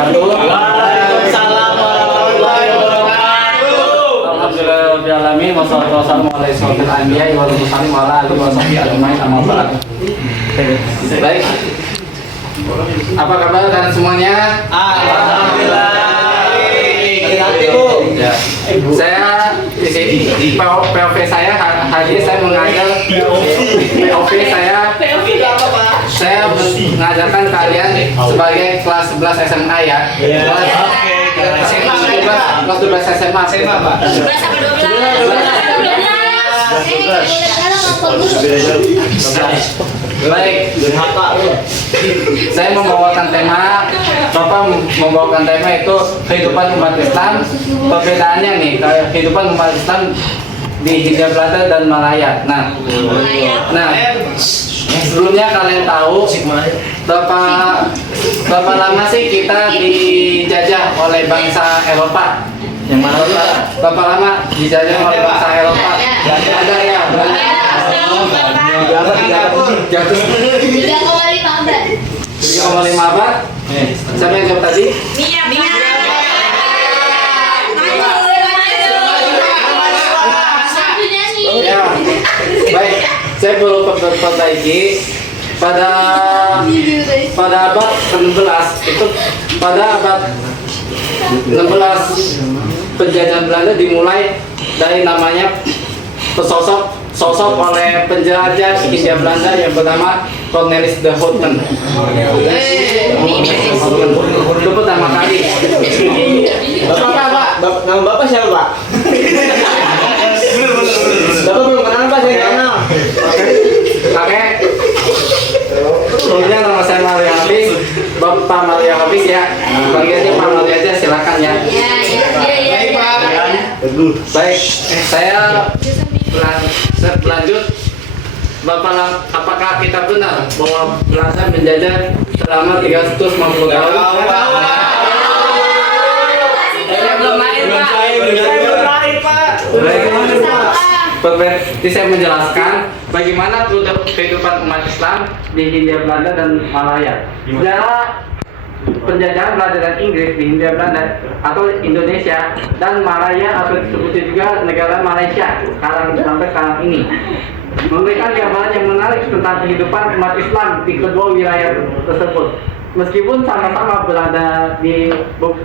wabarakatuh. Waalaikumsalam warahmatullahi wabarakatuh. Alhamdulillahirobbilalamin wassalatu wassalamu ala asyrofil anbiya'i wal mursalin wa ala alihi washabihi ajmain amma ba'd. Baik. Apa kabar kalian semuanya? Alhamdulillah. Ya. Saya di sini POV saya hari ini saya mengajar POV saya mengajarkan kalian sebagai kelas 11 SMA ya. Kelas 12 SMA Pak. 11 sampai 12. Baik. Saya membawakan tema, Bapak membawakan tema itu kehidupan umat Islam. Perbedaannya nih, kehidupan umat Islam di Hindia Belanda dan Malaya. Nah, sebelumnya kalian tahu berapa lama sih kita dijajah oleh bangsa Eropa? Yang mana berapa lama dijajah oleh bangsa Eropa? Ada ya. 3,5 abad. Siapa yang jawab tadi? Ya, baik. Saya perlu perbaiki pada abad ke-16 itu pada abad 16 penjajahan Belanda dimulai dari namanya sosok oleh penjelajah Hindia Belanda yang bernama Cornelis de Houten. Itu pertama kali. Pak, Nama Bapak siapa, Pak? Bapak belum kenal, Pak, saya kenal. Oke. Sebelumnya nama saya Mario Hafiz, Bapak Mario Hafiz ya. Panggilnya Pak Mario aja, silakan ya. Baik, saya berlanjut. Bapak, apakah kita benar bahwa Belanda menjajah selama 350 tahun? Berarti saya menjelaskan bagaimana kehidupan umat Islam di Hindia Belanda dan Malaya. Sejarah penjajahan Belanda dan Inggris di Hindia Belanda atau Indonesia dan Malaya atau disebutnya juga negara Malaysia sampai sekarang ini memberikan gambaran yang menarik tentang kehidupan umat Islam di kedua wilayah tersebut. Meskipun sama-sama berada di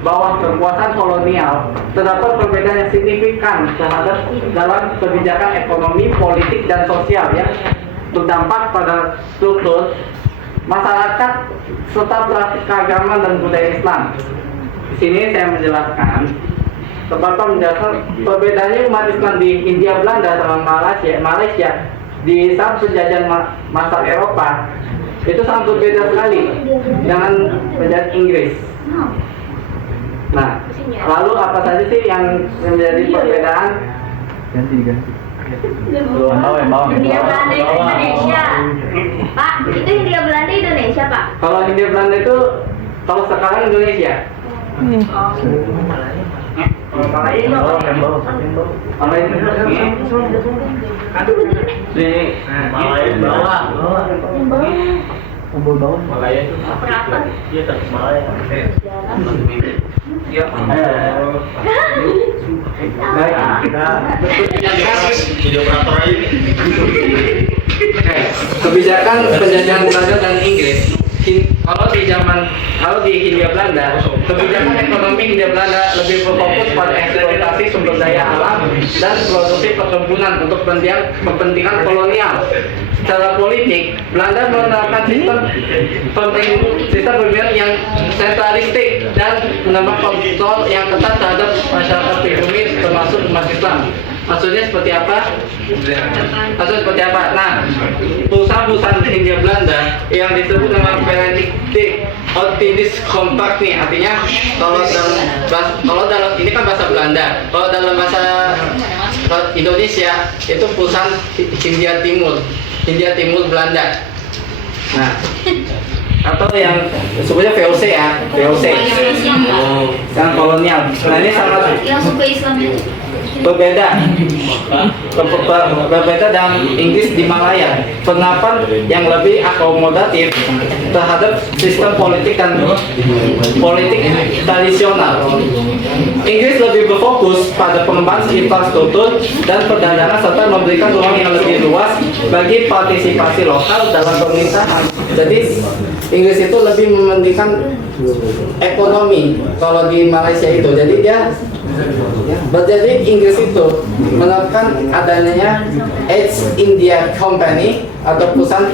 bawah kekuasaan kolonial, terdapat perbedaan yang signifikan terhadap dalam kebijakan ekonomi, politik, dan sosial yang berdampak pada struktur masyarakat serta praktik keagamaan dan budaya Islam. Di sini saya menjelaskan perbedaannya umat Islam di Hindia Belanda sama Malaysia di saat penjajahan masa Eropa itu sangat berbeda sekali dengan penjajahan Inggris. Nah, lalu apa saja sih yang menjadi perbedaan? Hindia Belanda itu Indonesia, Pak. Itu Hindia Belanda Indonesia, Pak. Kalau Hindia Belanda itu, kalau sekarang Indonesia. Kalau ini Malaya itu Apa? Iya, tapi Malaya. Jadi operator aja nih. Kebijakan penjajahan Belanda dan Inggris. Kalau di Hindia Belanda, kebijakan ekonomi Hindia Belanda lebih berfokus pada eksploitasi sumber daya alam dan produksi perkebunan untuk kepentingan kolonial. Secara politik, Belanda menerapkan sistem pemerintahan yang sentralistik dan menambah kontrol yang ketat terhadap masyarakat pribumi termasuk umat Islam. Maksudnya seperti apa? Nah, perusahaan-perusahaan Hindia Belanda yang disebut nama Verenigde Oostindische Compact nih, artinya kalau dalam ini kan bahasa Belanda, kalau dalam bahasa Indonesia itu perusahaan Hindia Timur Belanda. Nah, atau yang sebutnya VOC ya, VOC. Yang kolonial. Nah ini sangat Langsung ke Islam ya. berbeda berbeda dengan Inggris di Malaya. Penerapan yang lebih akomodatif terhadap sistem politik dan politik tradisional. Inggris lebih berfokus pada pengembangan infrastruktur dan perdagangan serta memberikan ruang yang lebih luas bagi partisipasi lokal dalam pemerintahan. Jadi Inggris itu lebih mementingkan ekonomi kalau di Malaysia itu. Jadi dia jadi Inggris itu menerapkan adanya East India Company atau pusat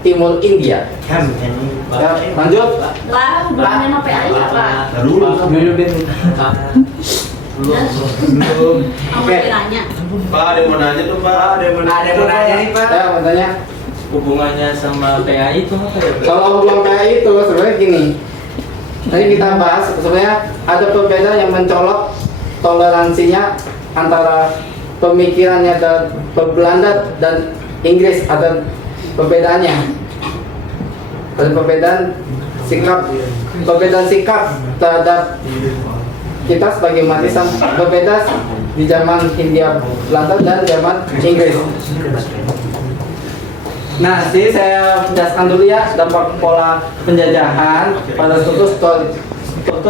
Timur India. Ya, lanjut. Lah, belum sama PAI Pak. Oke. Nanya. Pak, ada yang mau nanya tuh Pak. Ada yang mau nanya nih Pak. Ya, mau tanya. Hubungannya sama PAI itu apa ya? Kalau hubungan PAI itu sebenarnya gini. Nanti kita bahas sebenarnya ada perbedaan yang mencolok toleransinya antara pemikirannya Belanda dan Inggris, ada perbedaannya. Ada perbedaan sikap terhadap kita sebagai umat Islam berbeda di zaman Hindia Belanda dan zaman Inggris. Nah, jadi saya jelaskan dulu ya dampak pola penjajahan pada struktur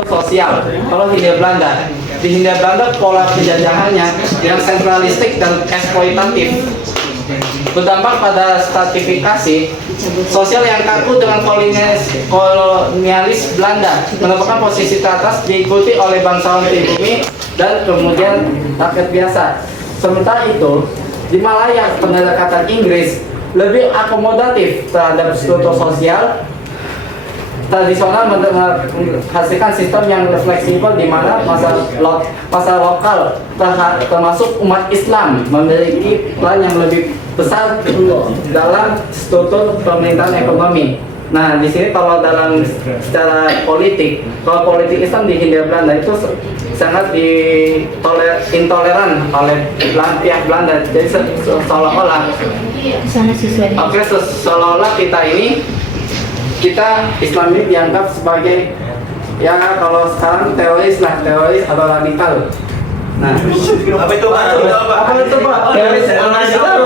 sosial. Kalau Hindia Belanda, di Hindia Belanda pola penjajahannya yang sentralistik dan eksploitatif berdampak pada stratifikasi sosial yang kaku dengan kolonialis Belanda merupakan posisi teratas diikuti oleh bangsawan pribumi dan kemudian rakyat biasa. Sementara itu di Malaya pendekatan Inggris lebih akomodatif terhadap struktur sosial tradisional menghasilkan sistem yang fleksibel di mana masa lokal termasuk umat Islam memiliki peran yang lebih besar dalam struktur pemerintahan ekonomi. Nah, di sini kalau dalam secara politik, kalau politik Islam di Hindia Belanda itu sangat intoleran oleh pihak Belanda. Jadi seolah-olah seolah-olah kita Islam ini dianggap sebagai ya kalau sekarang teroris atau radikal. Nah, Apa itu Pak? apa itu Pak? Teroris apa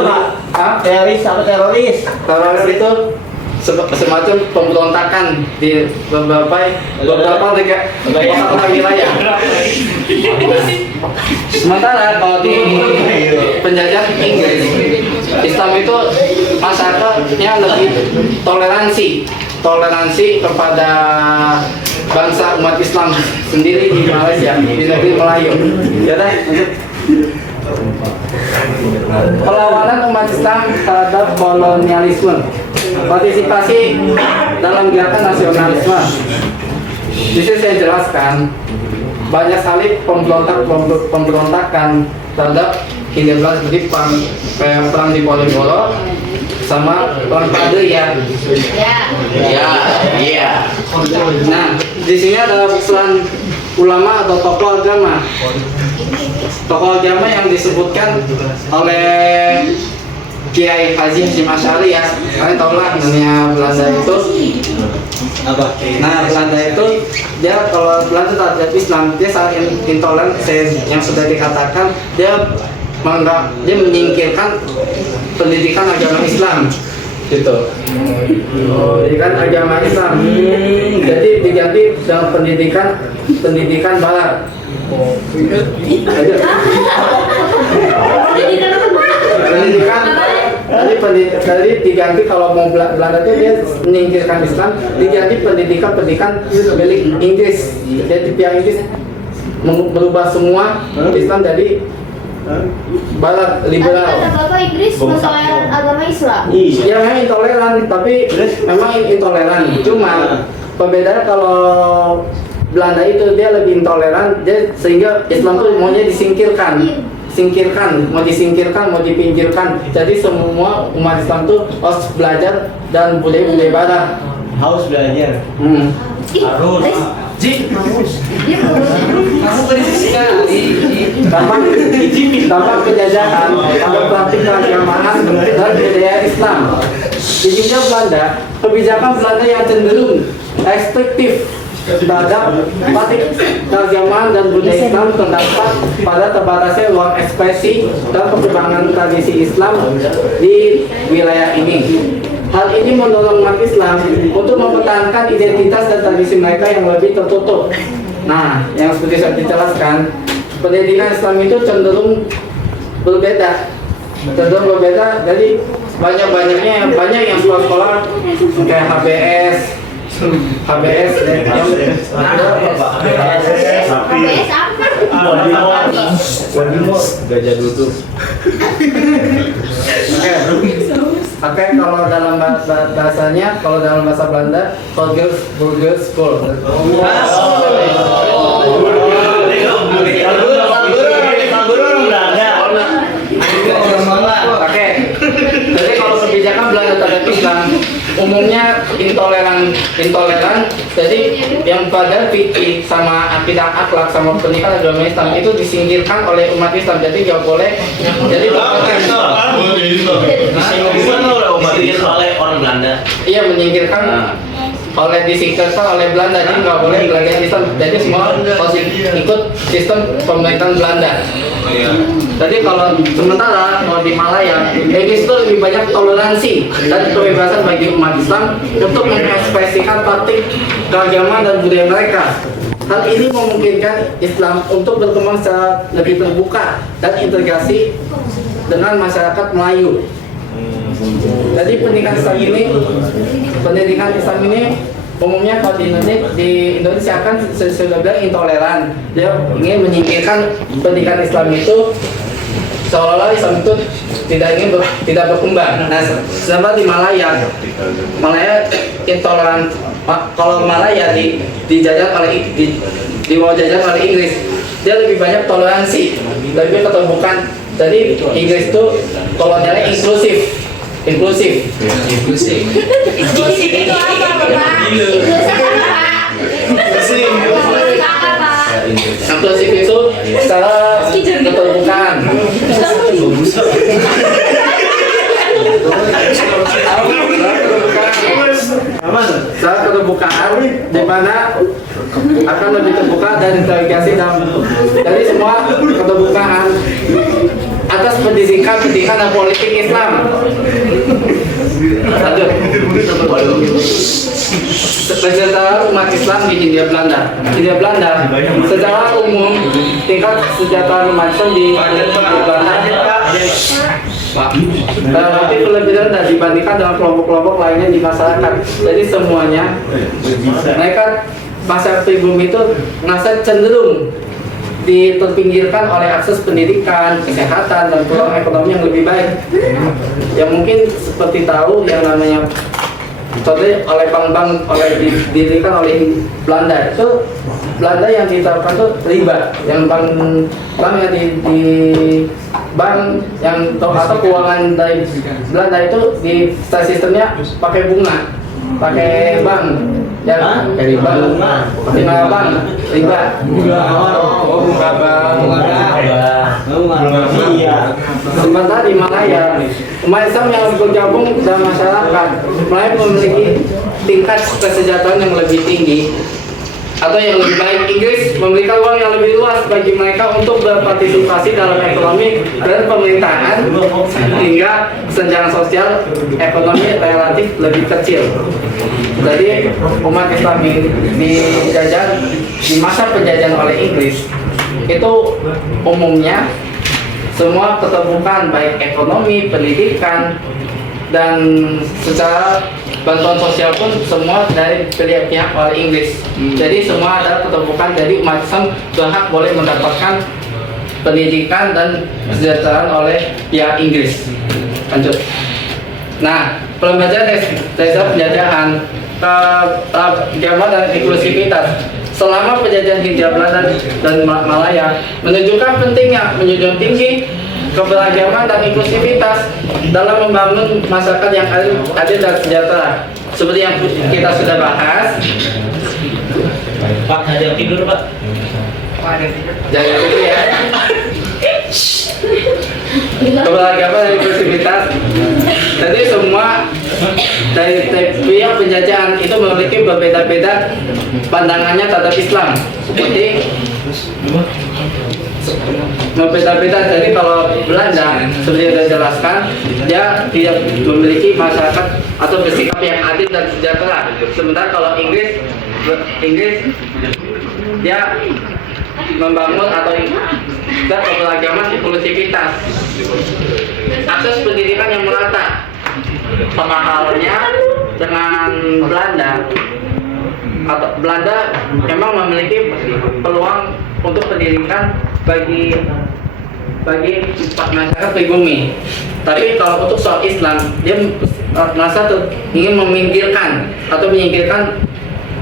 Pak? Hah? Teroris apa teroris? Teroris itu semacam pemberontakan di beberapa wilayah. Sementara kalau di penjajah Inggris, Islam itu masyarakatnya lebih toleransi kepada bangsa umat Islam sendiri di Malaysia, di negeri Melayu. Ya dah, lanjut. Perlawanan umat Islam terhadap kolonialisme, partisipasi dalam gerakan nasionalisme. Di sini saya jelaskan banyak sekali pemberontakan terhadap Hindia Belanda seperti perang di Ponorogo sama perang Padre ya. Nah, di sini ada peran ulama atau tokoh agama. Tokoh agama yang disebutkan oleh Kiai Haji Hasyim Asy'ari ya. Kalian tahu lah namanya Belanda itu apa? Nah, Belanda itu dia kalau Belanda terhadap Islam dia sangat intoleran yang sudah dikatakan dia menyingkirkan pendidikan agama Islam gitu. Pendidikan agama Islam. Jadi diganti dengan pendidikan barat. Tadi diganti kalau mau Belanda itu dia menyingkirkan Islam, diganti pendidikan milik Inggris. Jadi pihak Inggris merubah semua Islam jadi barat liberal. Kata Bapak Inggris mentoleran agama Islam. Ya memang intoleran, tapi memang intoleran. Cuma perbedaannya kalau Belanda itu dia lebih intoleran, dia sehingga Islam tuh maunya disingkirkan, mau dipinggirkan. Jadi semua umat Islam tuh harus belajar dan budaya barat. Harus belajar. Harus. Kamu berisik sekali. Dampak penjajahan pada praktik keagamaan dan budaya Islam. Di Hindia Belanda, kebijakan Belanda yang cenderung restriktif terhadap praktik keagamaan dan budaya Islam terdapat pada terbatasnya ruang ekspresi dan perkembangan tradisi Islam di wilayah ini. Hal ini mendorong umat Islam untuk mempertahankan identitas dan tradisi mereka yang lebih tertutup. Nah, yang seperti saya jelaskan, pendidikan Islam itu cenderung berbeda. Jadi banyak yang sekolah-sekolah kayak HBS yang KBS apa? Gajah duduk. Oke, kalau dalam bahasanya, kalau dalam bahasa Belanda, Burger School. Oke, jadi kalau kebijakan Belanda terhadap Islam umumnya intoleran. Jadi yang pada fikih sama akidah akhlak sama pernikahan agama Islam itu disingkirkan oleh umat Islam. Jadi nggak boleh. Jadi Disingkirkan oleh orang Belanda. iya menyingkirkan disingkirkan oleh Belanda. Jadi nggak boleh belajar Islam. Jadi semua harus ikut sistem pemerintahan Belanda. Jadi kalau sementara di Malaya, Inggris itu lebih banyak toleransi dan kebebasan bagi umat Islam untuk mengekspresikan praktik keagamaan dan budaya mereka. Hal ini memungkinkan Islam untuk berkembang secara lebih terbuka dan integrasi dengan masyarakat Melayu. Jadi pendidikan Islam ini umumnya kalau di Indonesia kan sudah bilang intoleran. Dia ingin menyingkirkan pendidikan Islam itu seolah-olah Islam itu tidak berkembang. Nah, sedangkan di Malaya intoleran. Kalau Malaya dijajah di bawah jajahan oleh Inggris, dia lebih banyak toleransi, lebih keterbukaan. Jadi Inggris itu kolonialnya inklusif. Inklusif itu apa, Bapak? Inklusif apa? Inklusif itu secara keterbukaan. Secara keterbukaan di mana akan lebih terbuka dan integrasi dalam dari semua keterbukaan atas pendidikan dan politik Islam. Lanjut. Sejahtera umat Islam di Hindia Belanda. Secara umum tingkat kesejahteraan umat Islam di Hindia Belanda relatif lebih rendah dibandingkan dengan kelompok-kelompok lainnya di masyarakat. Jadi semuanya mereka masyarakat pribumi itu merasa cenderung terpinggirkan oleh akses pendidikan, kesehatan, dan peluang ekonomi yang lebih baik. Yang mungkin seperti tahu yang namanya contohnya oleh bank-bank didirikan oleh Belanda itu Belanda yang diterapkan itu riba, yang bank yang di bank yang atau keuangan dari Belanda itu di sistemnya pakai bunga, pakai bank. Ya, dari bank, bunga bank, riba, bunga Sementara di Malaya, umat Islam yang bergabung dalam masyarakat, Malaya memiliki tingkat kesejahteraan yang lebih tinggi atau yang lebih baik. Inggris memberikan ruang yang lebih luas bagi mereka untuk berpartisipasi dalam ekonomi dan pemerintahan, sehingga kesenjangan sosial ekonomi relatif lebih kecil. Jadi umat Islam di masa penjajahan oleh Inggris itu umumnya semua keterbukaan baik ekonomi, pendidikan, dan secara bantuan sosial pun semua dari pihak oleh Inggris. Jadi semua ada keterbukaan. Jadi umat Islam berhak boleh mendapatkan pendidikan dan kesejahteraan oleh pihak Inggris. Lanjut. Nah, pembelajaran dari penjajahan keagamaan dan inklusivitas selama penjajahan Hindia Belanda dan Malaya menunjukkan pentingnya menjunjung tinggi keberagaman dan inklusivitas dalam membangun masyarakat yang adil dan sejahtera. Seperti yang kita sudah bahas, Pak, ada yang tidur Pak. Jangan itu ya. Keberagaman dan inklusivitas. Jadi semua dari pihak penjajahan itu memiliki berbeda-beda pandangannya terhadap Islam. Seperti berbeda-beda. Jadi kalau Belanda seperti yang saya jelaskan, dia tidak memiliki masyarakat atau bersikap yang adil dan sejahtera. Sementara kalau Inggris dia membangun atau dan keberagaman inklusivitas, akses pendidikan yang merata. Sama halnya dengan Belanda memang memiliki peluang untuk pendidikan bagi masyarakat pribumi. Tapi kalau untuk soal Islam, dia merasa ingin menyingkirkan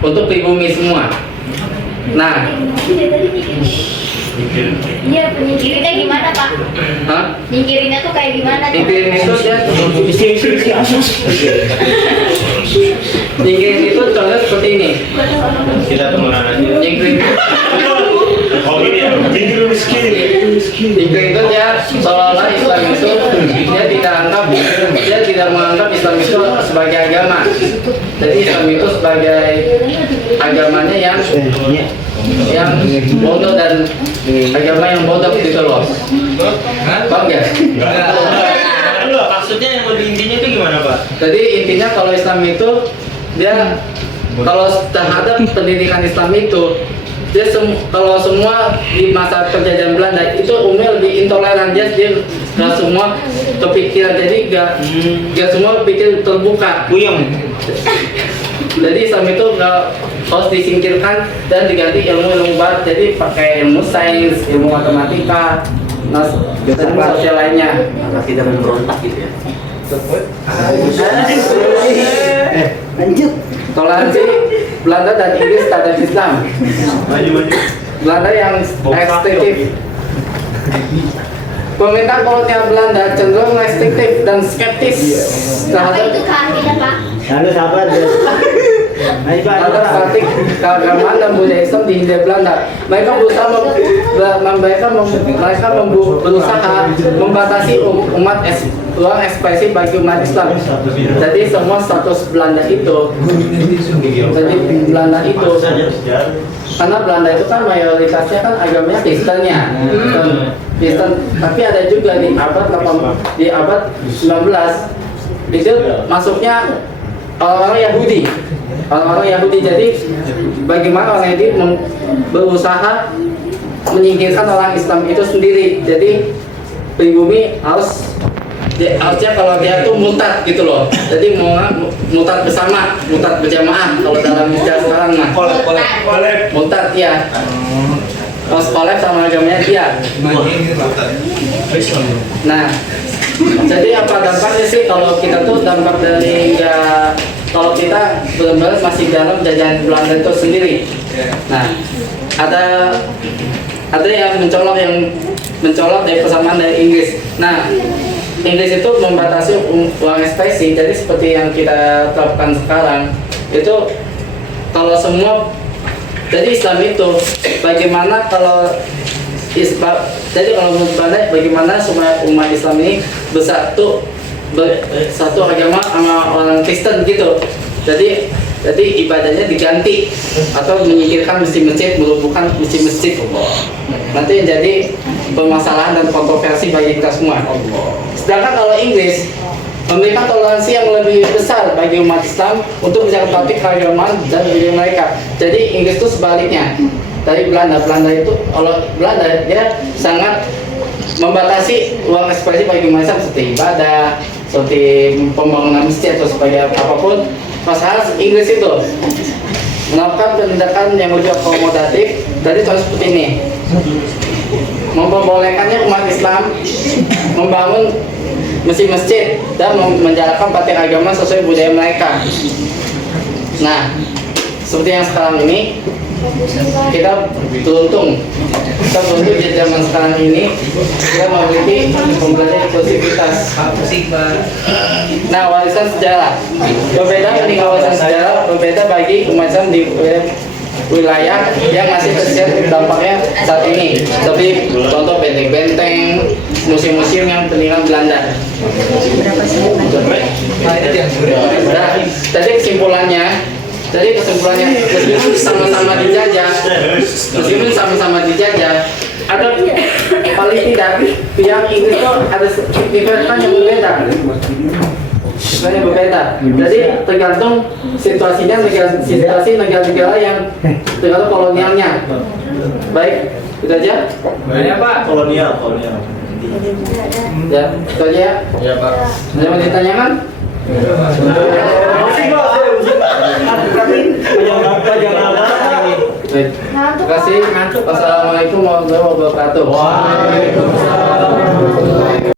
untuk pribumi semua. Nah, Iya, penyingkirinnya gimana Pak? hah? Nyingkirinnya tuh kayak gimana? Nyingkirin itu contohnya seperti ini. Kita temenan aja. Nyingkirin Oh gini ya. itu dia seolah-olah Islam itu dia tidak menganggap Islam itu sebagai agama. Jadi Islam itu sebagai agamanya yang bodoh dan agama yang bodoh gitu loh. Paham nggak? Maksudnya yang lebih intinya itu gimana Pak? Jadi intinya kalau Islam itu dia kalau terhadap pendidikan Islam itu dia kalau semua di masa penjajahan Belanda itu umumnya lebih intoleran, dia nggak semua kepikiran, jadi nggak semua pikir terbuka. Buyang. Jadi Islam itu nggak harus disingkirkan dan diganti ilmu barat, jadi pakai ilmu sains, ilmu matematika, dan sosial lainnya. Tidak memberontak gitu ya. Lanjut. Toleransi Belanda dan Inggris terhadap Islam. Belanda yang restriktif. Pemerintah kolonial Belanda cenderung restriktif dan skeptis Apa terhadap itu artinya Pak? Lalu sabar deh. Ayo Pak. terhadap praktik keagamaan dan budaya Islam di Hindia Belanda. Mereka berusaha berusaha membatasi ruang ekspresi bagi umat Islam. Jadi semua status Belanda itu, karena Belanda itu kan mayoritasnya kan agamanya Kristennya, Kristen. Tapi ada juga di abad 19 itu masuknya orang-orang Yahudi. Jadi bagaimana orang Yahudi berusaha menyingkirkan orang Islam itu sendiri. Jadi pribumi harusnya kalau dia tuh murtad gitu loh. Jadi mau murtad bersama, murtad berjamaah kalau dalam istilah sekarang mah. Murtad ya. Harus kolab sama agamanya dia. Nah, jadi apa dampaknya sih kalau kita tuh dampak dari kalau kita benar-benar masih dalam jajahan Belanda itu sendiri. Nah, ada yang mencolok dari persamaan dari Inggris. Nah, Inggris itu membatasi ruang ekspresi. Jadi seperti yang kita terapkan sekarang itu kalau semua, jadi Islam itu bagaimana kalau menurut Belanda bagaimana semua umat Islam ini satu agama sama orang Kristen gitu. Jadi ibadahnya diganti atau menyingkirkan masjid-masjid, melumpuhkan masjid-masjid. Nanti yang jadi permasalahan dan kontroversi bagi kita semua. Sedangkan kalau Inggris memberikan toleransi yang lebih besar bagi umat Islam untuk menjaga praktik keagamaan dan budaya mereka. Jadi Inggris itu sebaliknya dari Belanda. Kalau Belanda dia sangat membatasi ruang ekspresi bagi umat Islam seperti ibadah, seperti pembangunan masjid atau sebagai apapun. Masalah Inggris itu melakukan tindakan yang lebih akomodatif. Dari contoh seperti ini, memperbolehkannya umat Islam membangun masjid-masjid dan menjalankan praktik agama sesuai budaya mereka. Nah, seperti yang sekarang ini kita beruntung di zaman sekarang ini kita memiliki pembelajaran inklusivitas. Nah, warisan sejarah berbeda bagi umat Islam di wilayah yang masih tersisa dampaknya saat ini. Seperti contoh benteng-benteng, museum-museum yang peninggalan Belanda. Nah, tadi kesimpulannya, meskipun sama-sama dijajah, ada paling tidak pihak Inggris itu ada kebijakan yang berbeda. Jadi tergantung situasi negara-negara yang tergantung kolonialnya. Baik, itu aja. Banyak Pak. Kolonial. Ya, itu aja. Ya Pak. Ada yang mau ditanyakan? Baik. Terima kasih. Wassalamualaikum warahmatullahi wabarakatuh. Waalaikumsalam.